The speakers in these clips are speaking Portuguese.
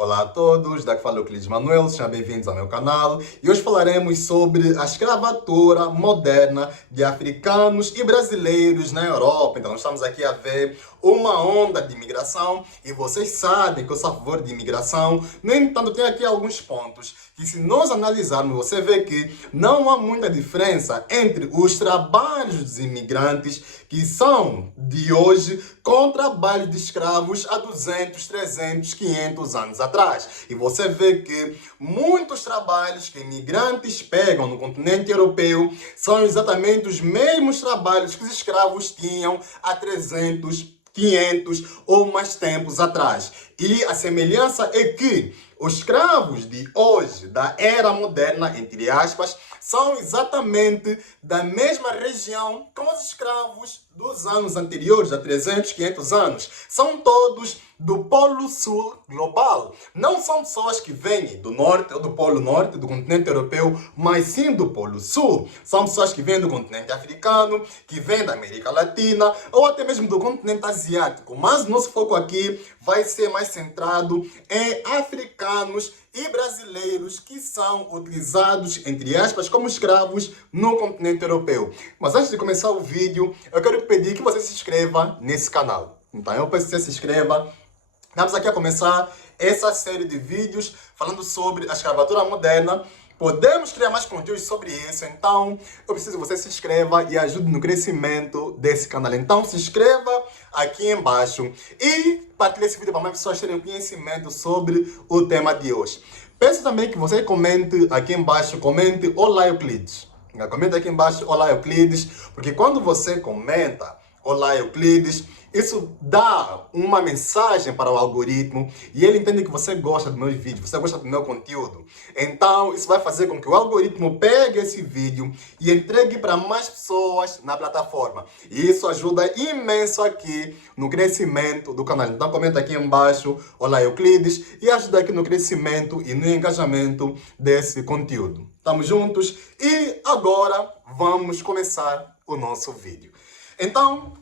Olá a todos, daqui fala Euclides Manuel, sejam bem-vindos ao meu canal e hoje falaremos sobre a escravatura moderna de africanos e brasileiros na Europa. Então, nós estamos aqui a ver uma onda de imigração e vocês sabem que eu sou a favor de imigração. No entanto, tem aqui alguns pontos que, se nós analisarmos, você vê que não há muita diferença entre os trabalhos dos imigrantes que são de hoje com trabalho de escravos há 200, 300, 500 anos atrás. E você vê que muitos trabalhos que imigrantes pegam no continente europeu são exatamente os mesmos trabalhos que os escravos tinham há 300, 500 ou mais tempos atrás. E a semelhança é que os escravos de hoje, da era moderna, entre aspas, são exatamente da mesma região como os escravos dos anos anteriores, há 300, 500 anos. São todos do Polo Sul global. Não são pessoas que vêm do norte ou do Polo Norte, do continente europeu, mas sim do Polo Sul. São pessoas que vêm do continente africano, que vêm da América Latina ou até mesmo do continente asiático. Mas o nosso foco aqui vai ser mais centrado em africanos e brasileiros que são utilizados, entre aspas, como escravos no continente europeu. Mas antes de começar o vídeo, eu quero pedir que você se inscreva nesse canal. Então eu peço que você se inscreva. Estamos aqui a começar essa série de vídeos falando sobre a escravatura moderna. Podemos criar mais conteúdos sobre isso, então eu preciso que você se inscreva e ajude no crescimento desse canal. Então se inscreva aqui embaixo e partilhe esse vídeo para mais pessoas terem conhecimento sobre o tema de hoje. Peço também que você comente aqui embaixo, comente Olá Euclides. Comenta aqui embaixo Olá Euclides, porque quando você comenta Olá Euclides, isso dá uma mensagem para o algoritmo e ele entende que você gosta do meu vídeo, você gosta do meu conteúdo. Então, isso vai fazer com que o algoritmo pegue esse vídeo e entregue para mais pessoas na plataforma. E isso ajuda imenso aqui no crescimento do canal. Então, comenta aqui embaixo, Olá Euclides, e ajuda aqui no crescimento e no engajamento desse conteúdo. Estamos juntos e agora vamos começar o nosso vídeo. Então,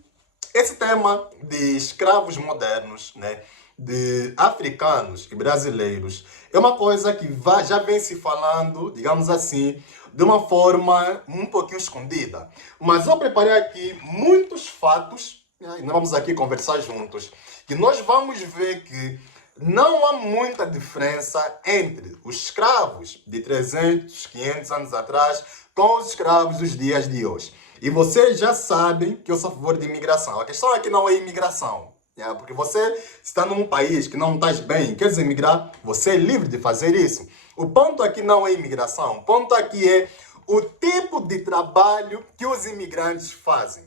esse tema de escravos modernos, né, de africanos e brasileiros, é uma coisa que já vem se falando, digamos assim, de uma forma um pouquinho escondida. Mas eu preparei aqui muitos fatos, né, e nós vamos aqui conversar juntos, que nós vamos ver que não há muita diferença entre os escravos de 300, 500 anos atrás com os escravos dos dias de hoje. E vocês já sabem que eu sou a favor de imigração. A questão aqui não é imigração. Porque você está num país que não estás bem, queres emigrar, você é livre de fazer isso. O ponto aqui não é imigração. O ponto aqui é o tipo de trabalho que os imigrantes fazem.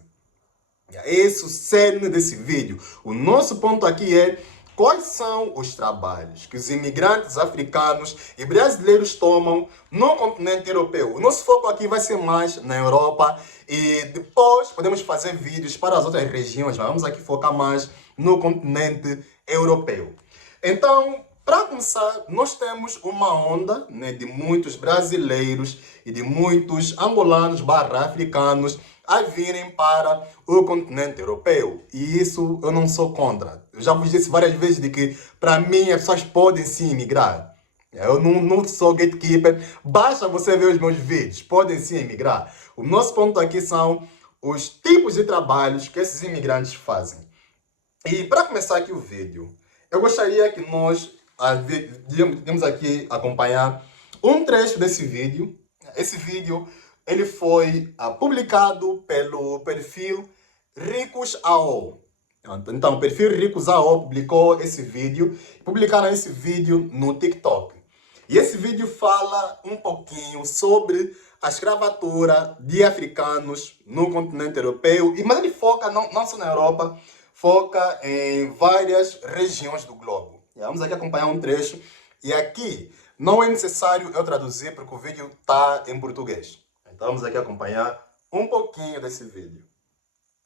Esse é o cerne desse vídeo. O nosso ponto aqui é quais são os trabalhos que os imigrantes africanos e brasileiros tomam no continente europeu. O nosso foco aqui vai ser mais na Europa e depois podemos fazer vídeos para as outras regiões, mas vamos aqui focar mais no continente europeu. Então, para começar, nós temos uma onda, né, de muitos brasileiros e de muitos angolanos barra africanos a virem para o continente europeu. E isso eu não sou contra. Eu já vos disse várias vezes de que, para mim, as pessoas podem sim emigrar. Eu não sou gatekeeper. Basta você ver os meus vídeos. Podem sim emigrar. O nosso ponto aqui são os tipos de trabalhos que esses imigrantes fazem. E para começar aqui o vídeo, eu gostaria que nós digamos aqui acompanhar um trecho desse vídeo. Esse vídeo ele foi publicado pelo perfil Ricos AO. Então, o perfil Ricos AO publicou esse vídeo. Publicaram esse vídeo no TikTok. E esse vídeo fala um pouquinho sobre a escravatura de africanos no continente europeu. Mas ele foca não só na Europa, foca em várias regiões do globo. E vamos aqui acompanhar um trecho. E aqui não é necessário eu traduzir porque o vídeo está em português. Então vamos aqui acompanhar um pouquinho desse vídeo.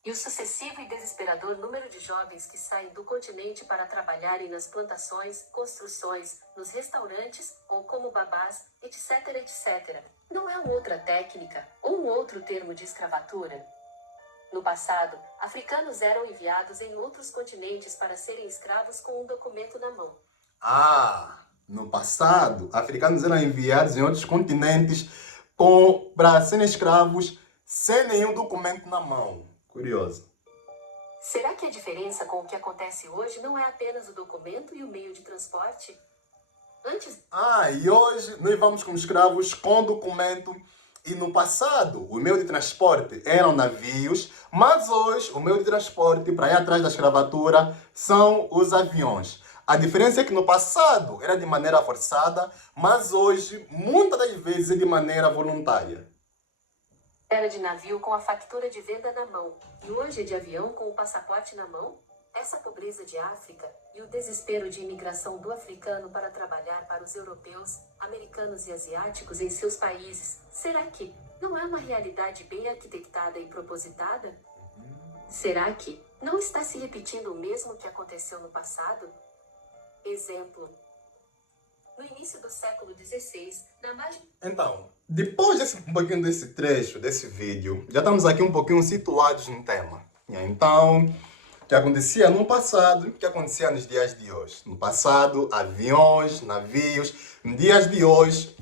E o sucessivo e desesperador número de jovens que saem do continente para trabalharem nas plantações, construções, nos restaurantes, ou como babás, etc, etc. Não é uma outra técnica, ou um outro termo de escravatura? No passado, africanos eram enviados em outros continentes para serem escravos com um documento na mão. No passado, africanos eram enviados em outros continentes para serem escravos sem nenhum documento na mão. Curioso. Será que a diferença com o que acontece hoje não é apenas o documento e o meio de transporte? Antes, E hoje nós vamos como escravos com documento. E no passado, o meio de transporte eram navios, mas hoje o meio de transporte para ir atrás da escravatura são os aviões. A diferença é que no passado era de maneira forçada, mas hoje, muitas das vezes, é de maneira voluntária. era de navio com a factura de venda na mão, e hoje é de avião com o passaporte na mão? Essa pobreza de África e o desespero de imigração do africano para trabalhar para os europeus, americanos e asiáticos em seus países, será que não é uma realidade bem arquitetada e propositada? Será que não está se repetindo o mesmo que aconteceu no passado? Exemplo. No início do século XVI, na margem... Então, depois um pouquinho desse trecho, desse vídeo, já estamos aqui um pouquinho situados no tema. Então, o que acontecia no passado, o que acontecia nos dias de hoje. No passado, aviões, navios. Nos dias de hoje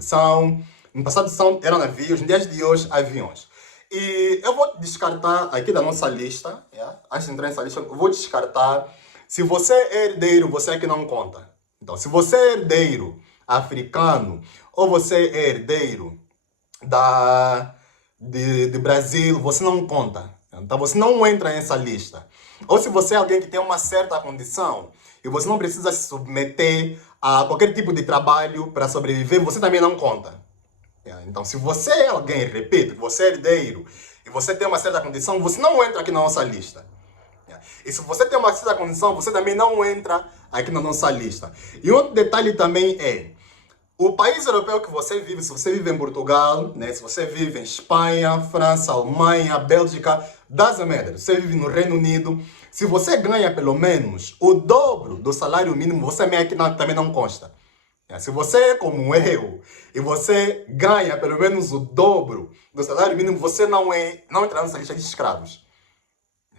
no passado eram navios, nos dias de hoje, aviões. E eu vou descartar aqui da nossa lista, antes de entrar nessa lista, eu vou descartar. Se você é herdeiro, você é que não conta. Então, se você é herdeiro africano ou você é herdeiro de Brasil, você não conta. Então, você não entra nessa lista. Ou se você é alguém que tem uma certa condição e você não precisa se submeter a qualquer tipo de trabalho para sobreviver, você também não conta. Então, se você é alguém, repito, você é herdeiro e você tem uma certa condição, você não entra aqui na nossa lista. E se você tem uma certa condição, você também não entra aqui na nossa lista. E outro detalhe também é, o país europeu que você vive, se você vive em Portugal, né, se você vive em Espanha, França, Alemanha, Bélgica, das Américas, você vive no Reino Unido, se você ganha pelo menos o dobro do salário mínimo, você também não consta. Se você é como eu e você ganha pelo menos o dobro do salário mínimo, você não entra nessa lista de escravos.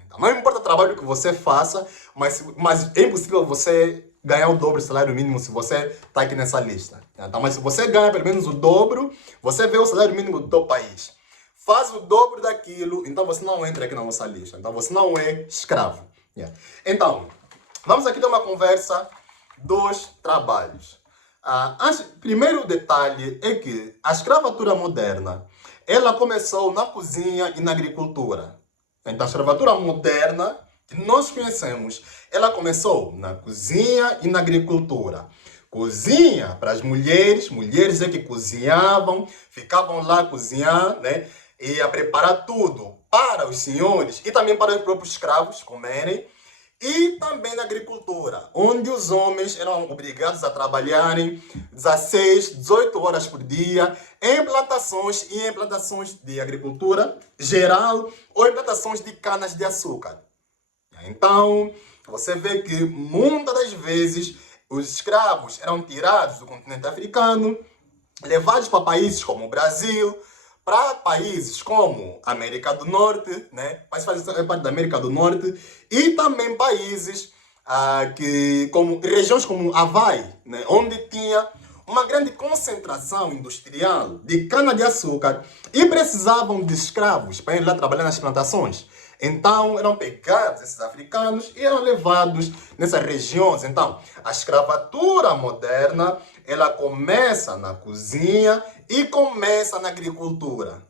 Então, não importa o trabalho que você faça, mas é impossível você ganhar o dobro do salário mínimo se você está aqui nessa lista. Então, mas se você ganha pelo menos o dobro, você vê o salário mínimo do teu país. Faz o dobro daquilo, então você não entra aqui na nossa lista. Então você não é escravo. Então, vamos aqui ter uma conversa dos trabalhos. Primeiro detalhe é que a escravatura moderna, ela começou na cozinha e na agricultura. Então, a escravatura moderna que nós conhecemos, ela começou na cozinha e na agricultura. Cozinha para as mulheres é que cozinhavam, ficavam lá a cozinhar, né? E a preparar tudo para os senhores e também para os próprios escravos comerem. E também na agricultura, onde os homens eram obrigados a trabalharem 16, 18 horas por dia em plantações de agricultura geral ou em plantações de canas de açúcar. Então, você vê que muitas das vezes os escravos eram tirados do continente africano, levados para países como o Brasil, para países como América do Norte, né? Países que fazem parte da América do Norte, e também países regiões como Havaí, né? Onde tinha uma grande concentração industrial de cana-de-açúcar e precisavam de escravos para ir lá trabalhar nas plantações. Então eram pegados esses africanos e eram levados nessas regiões. Então a escravatura moderna, ela começa na cozinha e começa na agricultura.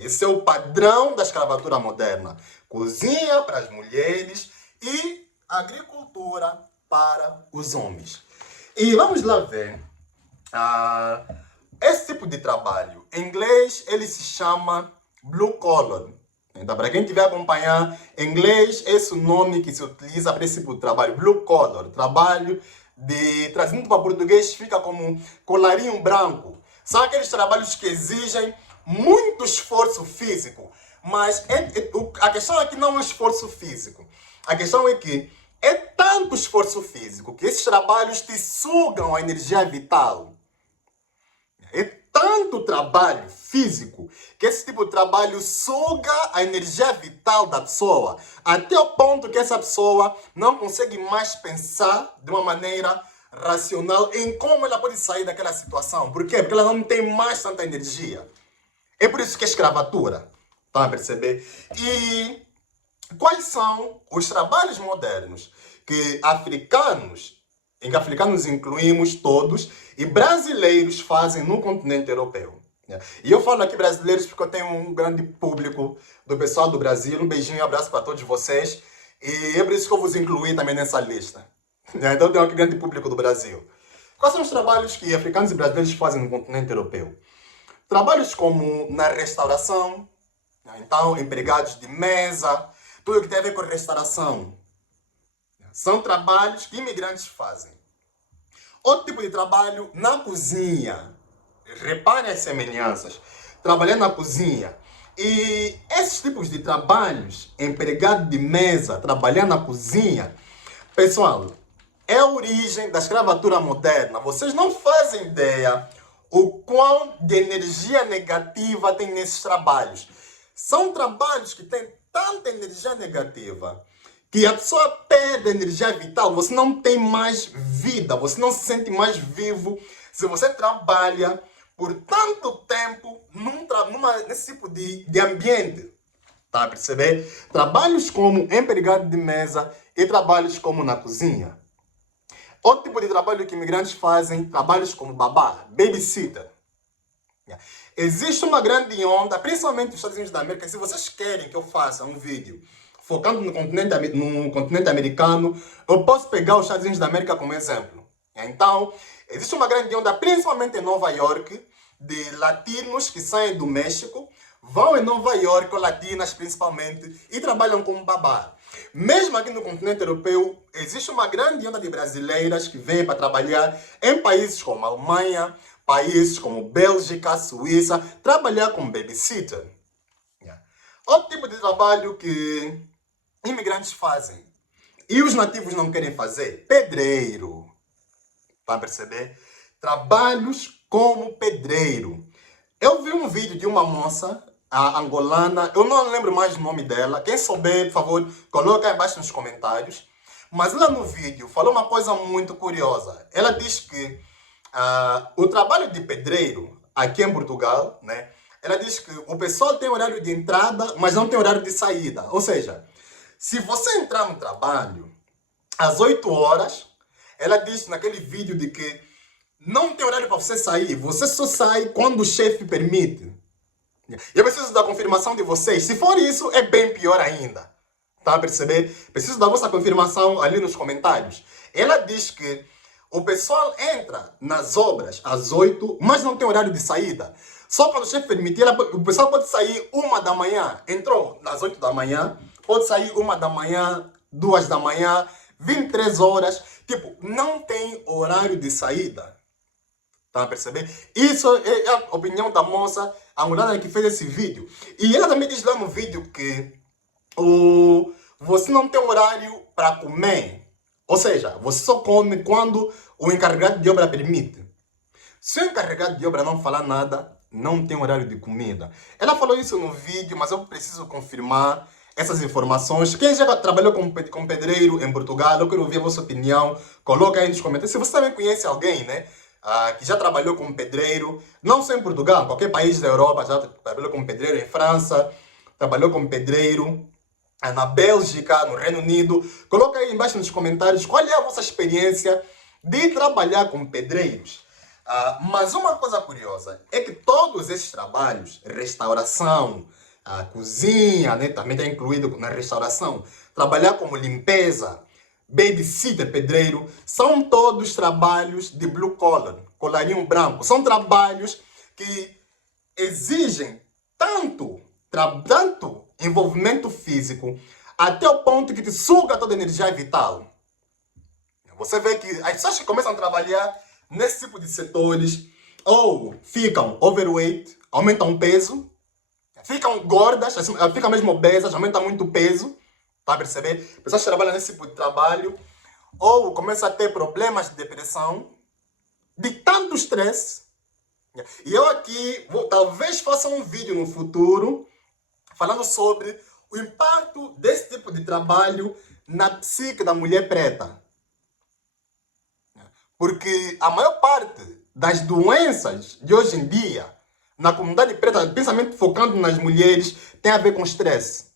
Esse é o padrão da escravatura moderna. Cozinha para as mulheres e agricultura para os homens. E vamos lá ver. Esse tipo de trabalho, em inglês, ele se chama blue collar. Então, para quem estiver a acompanhar, em inglês, esse é o nome que se utiliza para esse tipo de trabalho. Blue collar, trabalho trazindo para português, fica como colarinho branco. São aqueles trabalhos que exigem muito esforço físico. Mas a questão aqui não é esforço físico. A questão é que é tanto esforço físico que esses trabalhos te sugam a energia vital. É tanto trabalho físico que esse tipo de trabalho suga a energia vital da pessoa, até o ponto que essa pessoa não consegue mais pensar de uma maneira racional em como ela pode sair daquela situação. Por quê? Porque ela não tem mais tanta energia. É por isso que é escravatura. Estão a perceber? E quais são os trabalhos modernos que em que africanos incluímos todos, e brasileiros fazem no continente europeu? E eu falo aqui brasileiros porque eu tenho um grande público do pessoal do Brasil. Um beijinho e um abraço para todos vocês. E é por isso que eu vos incluí também nessa lista. Então eu tenho aqui um grande público do Brasil. Quais são os trabalhos que africanos e brasileiros fazem no continente europeu? Trabalhos como na restauração, então empregados de mesa, tudo que tem a ver com restauração. São trabalhos que imigrantes fazem. Outro tipo de trabalho na cozinha. Reparem as semelhanças. Trabalhar na cozinha. E esses tipos de trabalhos, empregado de mesa, trabalhar na cozinha, pessoal, é a origem da escravatura moderna. Vocês não fazem ideia o quão de energia negativa tem nesses trabalhos. São trabalhos que têm tanta energia negativa que a pessoa perde a energia vital. Você não tem mais vida, você não se sente mais vivo se você trabalha por tanto tempo nesse tipo de ambiente. Tá a perceber? Trabalhos como empregado de mesa e trabalhos como na cozinha. Outro tipo de trabalho que imigrantes fazem, trabalhos como babá, babysitter. Existe uma grande onda, principalmente nos Estados Unidos da América. Se vocês querem que eu faça um vídeo focando no continente americano, eu posso pegar os Estados Unidos da América como exemplo. Então, existe uma grande onda, principalmente em Nova York, de latinos que saem do México, vão em Nova York, ou latinas principalmente, e trabalham como babá. Mesmo aqui no continente europeu, existe uma grande onda de brasileiras que vêm para trabalhar em países como Alemanha, países como Bélgica, Suíça, trabalhar como babysitter. Outro tipo de trabalho que imigrantes fazem e os nativos não querem fazer, pedreiro. Para perceber? Trabalhos como pedreiro. Eu vi um vídeo de uma moça, a angolana, eu não lembro mais o nome dela. Quem souber, por favor, coloca aí embaixo nos comentários. Mas ela no vídeo falou uma coisa muito curiosa. Ela diz que o trabalho de pedreiro aqui em Portugal, né? Ela diz que o pessoal tem horário de entrada, mas não tem horário de saída. Ou seja, se você entrar no trabalho às 8 horas, ela disse naquele vídeo de que não tem horário para você sair. Você só sai quando o chefe permite. Eu preciso da confirmação de vocês. Se for isso, é bem pior ainda. Tá a perceber? Preciso da vossa confirmação ali nos comentários. Ela diz que o pessoal entra nas obras às 8, mas não tem horário de saída. Só quando o chefe permitir, o pessoal pode sair 1 da manhã. Entrou às 8 da manhã, pode sair 1 da manhã, 2 da manhã, 23 horas. Tipo, não tem horário de saída. Tá a perceber? Isso é a opinião da moça, a mulher que fez esse vídeo. E ela também diz lá no vídeo que você não tem horário para comer. Ou seja, você só come quando o encarregado de obra permite. Se o encarregado de obra não falar nada, não tem horário de comida. Ela falou isso no vídeo, mas eu preciso confirmar essas informações. Quem já trabalhou como pedreiro em Portugal, eu quero ouvir a vossa opinião. Coloca aí nos comentários. Se você também conhece alguém, né, que já trabalhou como pedreiro, não só em Portugal, qualquer país da Europa, já trabalhou como pedreiro em França, trabalhou como pedreiro na Bélgica, no Reino Unido. Coloca aí embaixo nos comentários qual é a vossa experiência de trabalhar como pedreiros. Mas uma coisa curiosa é que todos esses trabalhos, restauração, cozinha, né, também está incluído na restauração, trabalhar como limpeza, babysitter, pedreiro, são todos trabalhos de blue collar, colarinho branco. São trabalhos que exigem tanto envolvimento físico, até o ponto que te suga toda a energia vital. Você vê que as pessoas que começam a trabalhar nesse tipo de setores ou ficam overweight, aumentam o peso, ficam gordas, ficam mesmo obesas, aumentam muito o peso. Tá a perceber? Pessoas que trabalham nesse tipo de trabalho ou começam a ter problemas de depressão, de tanto estresse. E eu aqui talvez faça um vídeo no futuro falando sobre o impacto desse tipo de trabalho na psique da mulher preta. Porque a maior parte das doenças de hoje em dia, na comunidade preta, principalmente focando nas mulheres, tem a ver com estresse.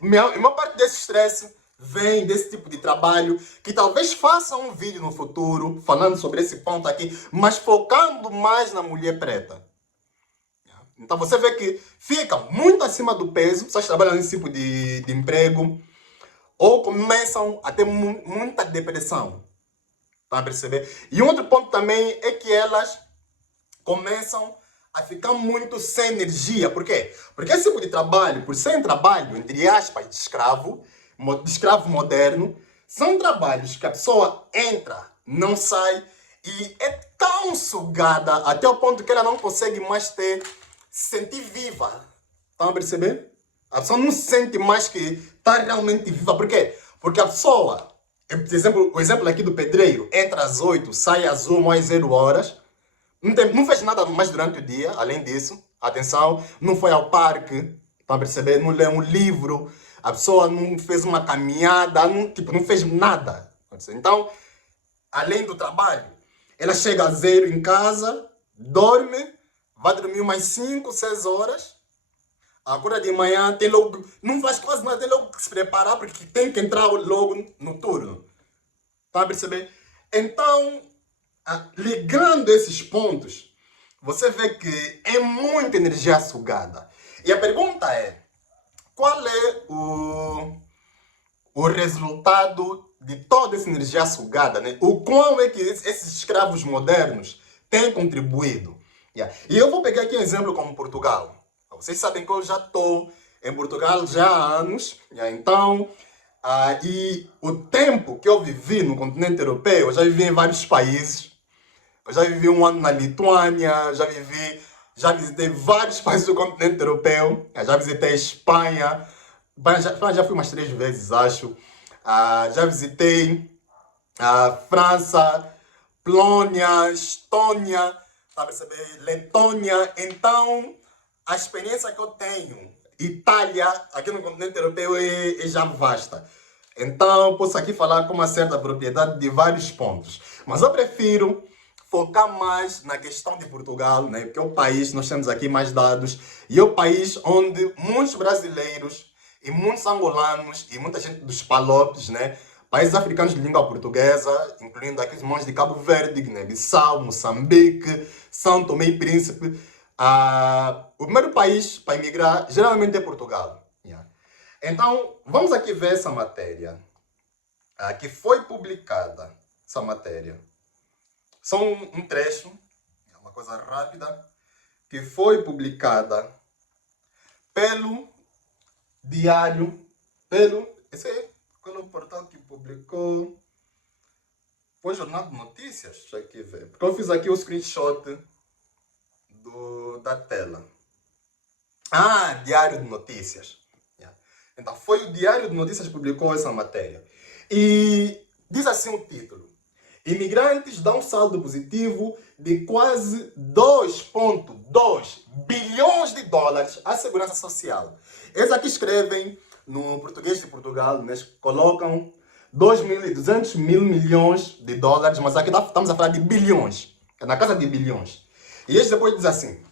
A maior parte desse estresse vem desse tipo de trabalho, que talvez faça um vídeo no futuro falando sobre esse ponto aqui, mas focando mais na mulher preta. Então você vê que fica muito acima do peso, pessoas trabalham nesse tipo de emprego, ou começam a ter muita depressão. Tá a perceber? E um outro ponto também é que elas começam a ficar muito sem energia. Por quê? Porque esse tipo de trabalho, por ser um trabalho, entre aspas, de escravo moderno, são trabalhos que a pessoa entra, não sai, e é tão sugada até o ponto que ela não consegue mais se sentir viva. Estão a perceber? A pessoa não sente mais que está realmente viva. Por quê? Porque a pessoa, o exemplo aqui do pedreiro, entra às 8, sai às 1 ou às 0 horas, não fez nada mais durante o dia, além disso. Atenção, não foi ao parque, estão a perceber? Não leu um livro, a pessoa não fez uma caminhada, não fez nada. Então, além do trabalho, ela chega a 0 em casa, dorme, vai dormir umas 5, 6 horas, acorda de manhã, tem logo, não faz quase nada, tem logo que se preparar porque tem que entrar logo no turno. Estão a perceber? Então, ligando esses pontos, você vê que é muita energia sugada. E a pergunta é, qual é o resultado de toda essa energia sugada, né? O quão é que esses escravos modernos têm contribuído? E eu vou pegar aqui um exemplo como Portugal. Vocês sabem que eu já estou em Portugal já há anos. Então, e o tempo que eu vivi no continente europeu, eu já vivi em vários países. Eu já vivi um ano na Lituânia, já visitei vários países do continente europeu. Já visitei Espanha. Já fui umas 3 vezes, acho. Já visitei França, Polônia, Estônia, tá a perceber? Letônia. Então, a experiência que eu tenho, Itália, aqui no continente europeu, é já vasta. Então, posso aqui falar com uma certa propriedade de vários pontos. Mas eu prefiro focar mais na questão de Portugal, né? Porque é o país, nós temos aqui mais dados, e é o país onde muitos brasileiros e muitos angolanos e muita gente dos palopes, né? Países africanos de língua portuguesa, incluindo aqui os irmãos de Cabo Verde, Guiné-Bissau, Moçambique, São Tomé e Príncipe. O primeiro país para emigrar geralmente é Portugal. Então, vamos aqui ver essa matéria que foi publicada. Essa matéria. Só um trecho, uma coisa rápida, que foi publicada pelo Diário, esse é o portal que publicou, foi Jornal de Notícias, deixa eu aqui ver, porque eu fiz aqui o screenshot da tela. Diário de Notícias. Então, foi o Diário de Notícias que publicou essa matéria. E diz assim o título: imigrantes dão saldo positivo de quase 2,2 bilhões de dólares à segurança social. Eles aqui escrevem no português de Portugal, né, colocam 2.200 mil milhões de dólares, mas aqui estamos a falar de bilhões, é na casa de bilhões. E eles depois dizem assim: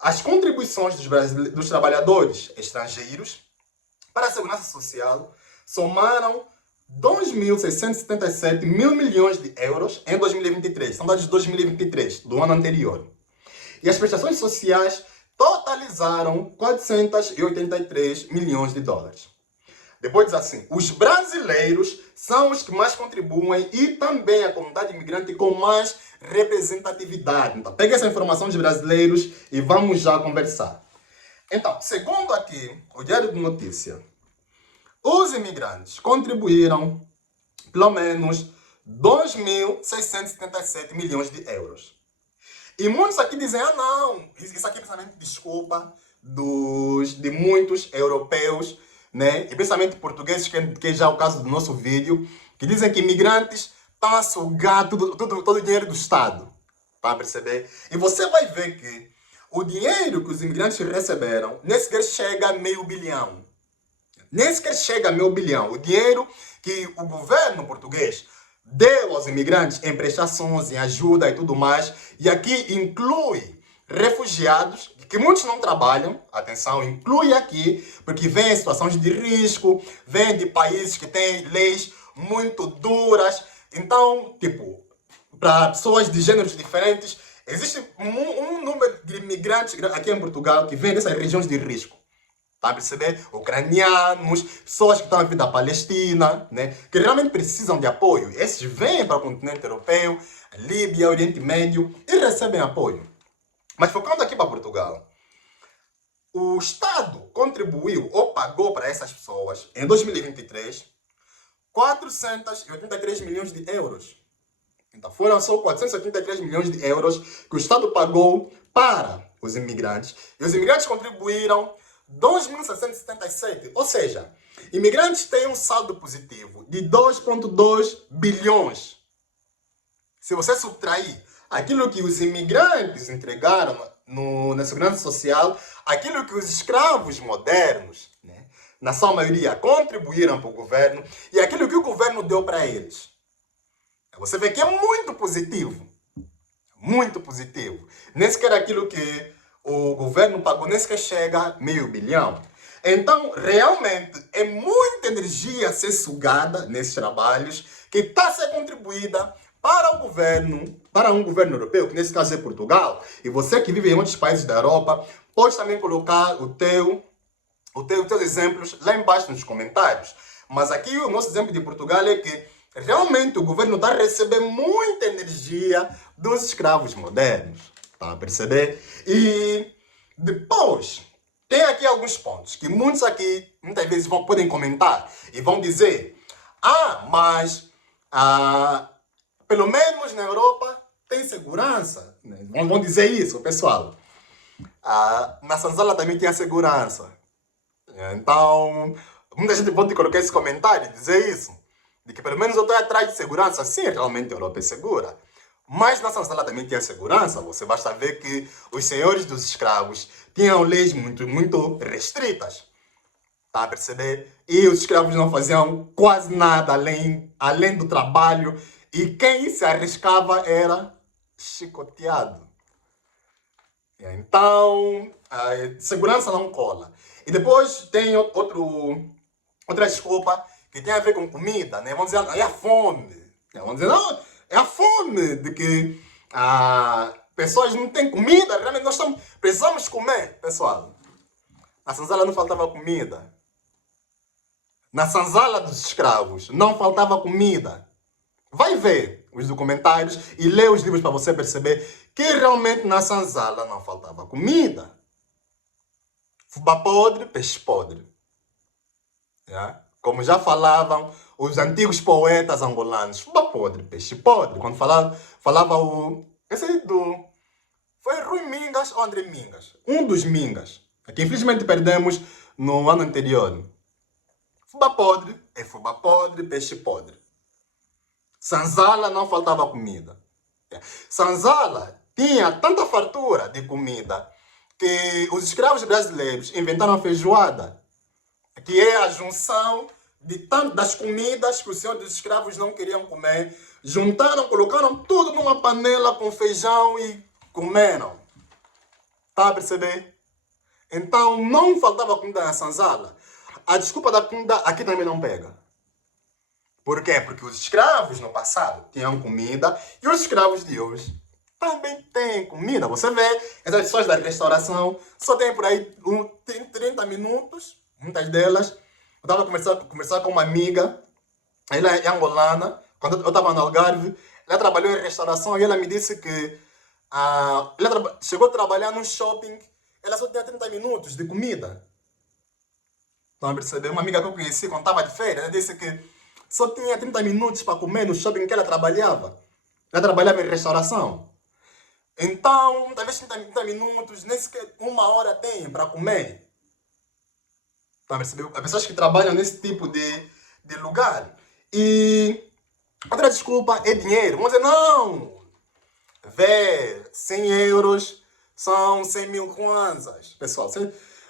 as contribuições dos trabalhadores estrangeiros para a segurança social somaram 2.677 mil milhões de euros em 2023. São dados de 2023, do ano anterior. E as prestações sociais totalizaram 483 milhões de dólares. Depois diz assim: os brasileiros são os que mais contribuem e também a comunidade imigrante com mais representatividade. Então, pega essa informação dos brasileiros e vamos já conversar. Então, segundo aqui o Diário de Notícia, os imigrantes contribuíram pelo menos 2.677 milhões de euros. E muitos aqui dizem: não, isso aqui é principalmente desculpa de muitos europeus, né? E principalmente portugueses, que já é o caso do nosso vídeo, que dizem que imigrantes estão a sugar todo o dinheiro do Estado. Tá a perceber? E você vai ver que o dinheiro que os imigrantes receberam nem sequer chega a meio bilhão. Nem sequer chega a meio bilhão. O dinheiro que o governo português deu aos imigrantes em prestações, em ajuda e tudo mais. E aqui inclui refugiados, que muitos não trabalham, atenção, inclui aqui, porque vêm em situações de risco, vêm de países que têm leis muito duras. Então, tipo, para pessoas de gêneros diferentes, existe um número de imigrantes aqui em Portugal que vêm dessas regiões de risco. Está a perceber? Ucranianos, pessoas que estão a vir da Palestina, né? Que realmente precisam de apoio. Esses vêm para o continente europeu, Líbia, Oriente Médio e recebem apoio. Mas focando aqui para Portugal, o Estado contribuiu ou pagou para essas pessoas, em 2023, 483 milhões de euros. Então foram só 483 milhões de euros que o Estado pagou para os imigrantes. E os imigrantes contribuíram 2.677. Ou seja, imigrantes têm um saldo positivo de 2,2 bilhões. Se você subtrair aquilo que os imigrantes entregaram na Segurança Social, aquilo que os escravos modernos, né, na sua maioria, contribuíram para o governo, e aquilo que o governo deu para eles. Você vê que é muito positivo. Muito positivo. Nem sequer aquilo que o governo pagou, nem sequer chega a $500 milhão. Então, realmente, é muita energia a ser sugada nesses trabalhos que está a ser contribuída para o governo, para um governo europeu, que nesse caso é Portugal. E você que vive em outros países da Europa, pode também colocar os teus exemplos lá embaixo nos comentários. Mas aqui o nosso exemplo de Portugal é que realmente o governo está a receber muita energia dos escravos modernos. Está a perceber? E depois, tem aqui alguns pontos que muitos aqui, muitas vezes, podem comentar e vão dizer: mas pelo menos na Europa tem segurança. Vão dizer isso, pessoal. Na Senzala também tem a segurança. Então, muita gente pode colocar esse comentário e dizer isso. De que pelo menos eu estou atrás de segurança. Sim, realmente a Europa é segura. Mas na Senzala também tinha segurança. Você basta ver que os senhores dos escravos tinham leis muito restritas. Está a perceber? E os escravos não faziam quase nada além do trabalho. E quem se arriscava era chicoteado. Então, a segurança não cola. E depois tem outra desculpa que tem a ver com comida, né? Vão dizer, é a fome. Vão dizer, não, é a fome de que pessoas não têm comida. Realmente nós precisamos comer, pessoal. Na Senzala não faltava comida. Na Senzala dos escravos não faltava comida. Vai ver os documentários e lê os livros para você perceber que realmente na Senzala não faltava comida. Fubá podre, peixe podre. Yeah? Como já falavam os antigos poetas angolanos, fubá podre, peixe podre. Quando falava esse aí foi Rui Mingas ou André Mingas? Um dos Mingas. Que infelizmente perdemos no ano anterior. Fubá podre é fubá podre, peixe podre. Senzala não faltava comida. Senzala tinha tanta fartura de comida que os escravos brasileiros inventaram a feijoada, que é a junção das comidas que os senhores dos escravos não queriam comer. Juntaram, colocaram tudo numa panela com feijão e comeram. Está a perceber? Então não faltava comida na Senzala. A desculpa da comida aqui também não pega. Por quê? Porque os escravos no passado tinham comida e os escravos de hoje também têm comida. Você vê, essas pessoas da restauração só tem por aí 30 minutos, muitas delas. Eu estava a conversar com uma amiga, ela é angolana, quando eu estava no Algarve, ela trabalhou em restauração e ela me disse que ela chegou a trabalhar num shopping, ela só tinha 30 minutos de comida. Estão a perceber? Uma amiga que eu conheci quando estava de férias, ela disse que só tinha 30 minutos para comer no shopping que ela trabalhava. Ela trabalhava em restauração. Então, talvez 30 minutos, nem sequer uma hora tem para comer. Tá percebendo? Há pessoas que trabalham nesse tipo de lugar. E outra desculpa é dinheiro. Vão dizer, não, vê, 100 euros são 100 mil kwanzas. Pessoal,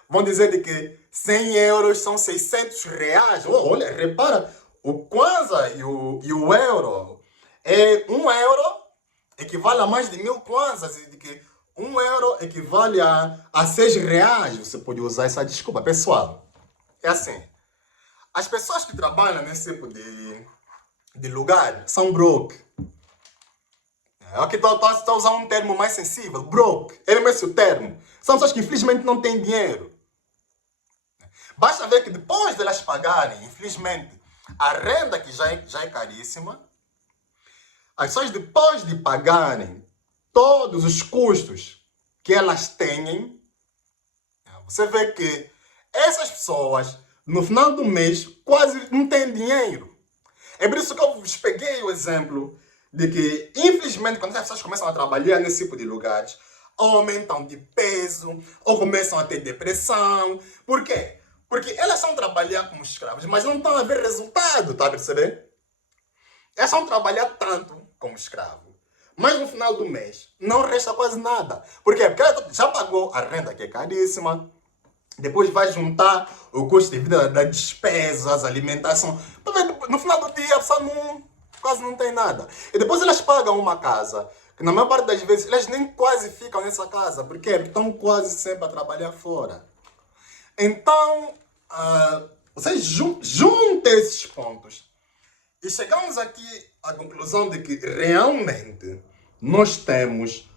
vão dizer de que 100 euros são 600 reais. Olha, repara, o kwanza e o euro é 1 euro equivale a mais de 1000 kwanzas, e de que 1 euro equivale a 6 reais. Você pode usar essa desculpa. Pessoal, é assim. As pessoas que trabalham nesse tipo de lugar são broke. Aqui estou usando um termo mais sensível. Broke. Ele é esse o termo. São pessoas que infelizmente não têm dinheiro. Basta ver que depois de elas pagarem, infelizmente, a renda que já é caríssima, as pessoas depois de pagarem todos os custos que elas têm, você vê que essas pessoas, no final do mês, quase não têm dinheiro. É por isso que eu vos peguei o exemplo de que, infelizmente, quando as pessoas começam a trabalhar nesse tipo de lugares, ou aumentam de peso, ou começam a ter depressão. Por quê? Porque elas estão trabalhando como escravos, mas não estão a ver resultado, tá a perceber? Elas estão trabalhando tanto como escravo, mas no final do mês não resta quase nada. Por quê? Porque ela já pagou a renda, que é caríssima, depois vai juntar o custo de vida das despesas, alimentação. No final do dia a pessoa quase não tem nada. E depois elas pagam uma casa, que na maior parte das vezes elas nem quase ficam nessa casa. Por quê? Porque estão quase sempre a trabalhar fora. Então, vocês juntem esses pontos e chegamos aqui à conclusão de que realmente nós temos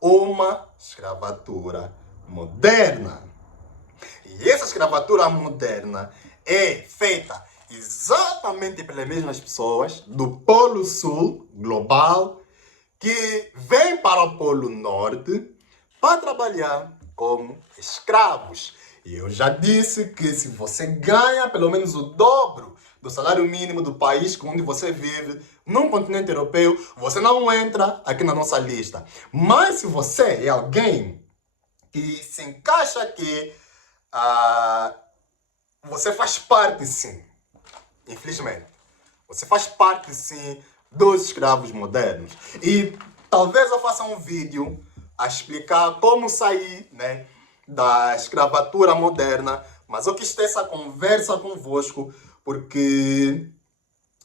uma escravatura moderna. E essa escravatura moderna é feita exatamente pelas mesmas pessoas do Polo Sul global que vêm para o Polo Norte para trabalhar como escravos. E eu já disse que se você ganha pelo menos o dobro do salário mínimo do país onde você vive, no continente europeu, você não entra aqui na nossa lista. Mas se você é alguém que se encaixa aqui, você faz parte sim, infelizmente. Você faz parte sim dos escravos modernos. E talvez eu faça um vídeo a explicar como sair, né, da escravatura moderna, mas eu quis ter essa conversa convosco porque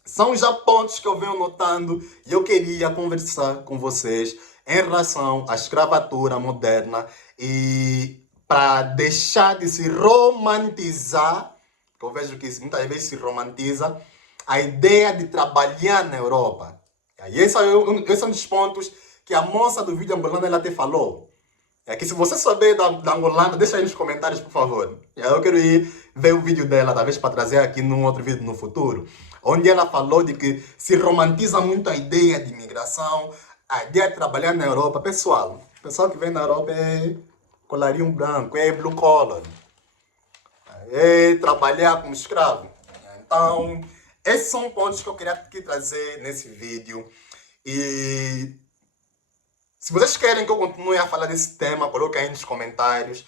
são já pontos que eu venho notando e eu queria conversar com vocês em relação à escravatura moderna e para deixar de se romantizar, que eu vejo que muitas vezes se romantiza, a ideia de trabalhar na Europa. E esse é um dos pontos que a moça do vídeo angolano ela até falou. É que se você souber da angolana, deixa aí nos comentários, por favor. Eu quero ir ver o vídeo dela, talvez para trazer aqui num outro vídeo no futuro, onde ela falou de que se romantiza muito a ideia de imigração, a ideia de trabalhar na Europa. Pessoal que vem na Europa é colarinho branco, é blue collar, é trabalhar como escravo. Então, esses são pontos que eu queria aqui trazer nesse vídeo. E se vocês querem que eu continue a falar desse tema, coloquem aí nos comentários.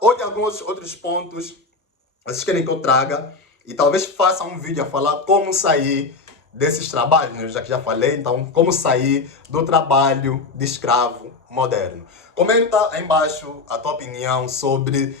Ou de alguns outros pontos vocês querem que eu traga. E talvez faça um vídeo a falar como sair desses trabalhos, né? Já que já falei, então como sair do trabalho de escravo moderno. Comenta aí embaixo a tua opinião sobre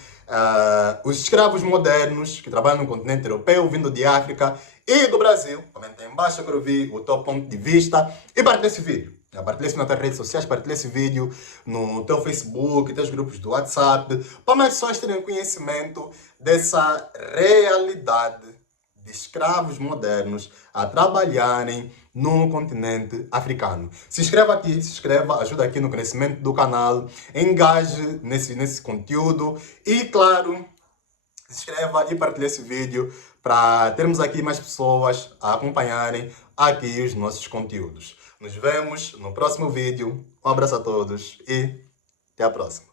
os escravos modernos que trabalham no continente europeu, vindo de África e do Brasil. Comenta aí embaixo, eu quero ouvir o teu ponto de vista e partilha esse vídeo. Partilha isso nas tuas redes sociais, partilha esse vídeo no teu Facebook, teus grupos do WhatsApp, para mais pessoas terem conhecimento dessa realidade de escravos modernos a trabalharem no continente africano. Se inscreva aqui, se inscreva, ajuda aqui no crescimento do canal, engaje nesse conteúdo e, claro, se inscreva e partilhe esse vídeo para termos aqui mais pessoas a acompanharem aqui os nossos conteúdos. Nos vemos no próximo vídeo. Um abraço a todos e até a próxima.